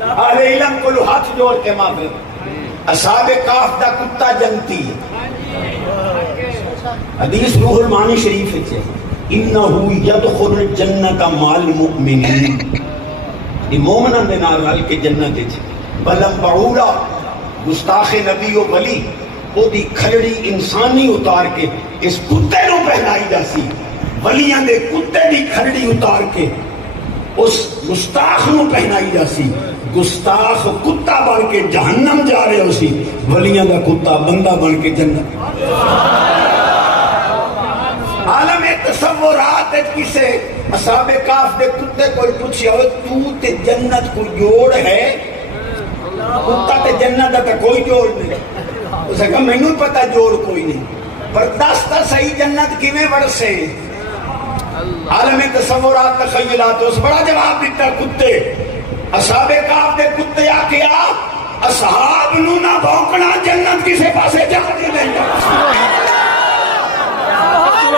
اہل علم کو ہاتھ جوڑ کے معذرت، اصحاب کہف دا کتا جنتی ہے۔ حدیث روح المعانی شریف ہے، انہو یدخل الجنت مع المؤمنین، یہ مومنان دے نال رل کے جنت وچ۔ بلم بعولا گستاخ نبی و ولی او دی کھڑی انسانی اتار کے اس کتے نو پہنائی جاسی، ولیاں دے کتے دی کھڑی اتار کے اس گستاخ نو پہنائی جاسی۔ گستاخ کتا بن کے جہنم جا رہے ہو سی، ولیاں دا کتا بندہ بن کے جنت۔ عالم تصورات کسے اصحاب کہف دے کتے کوئی پوچھیا ہو تو تے جنت کو جوڑ ہے؟ کتا تے جنت دا کوئی جوڑ نہیں۔ اسے کہا میں نہیں پتا جوڑ کوئی نہیں، پر دستا صحیح جنت کیویں ورسے؟ عالم تصورات تخیلات اس بڑا جواب دیتا کتے۔ اصحاب کہف دے کتے آ کے اصحاب نو نہ بھونکنا، جنت کسے پاسے جا دے۔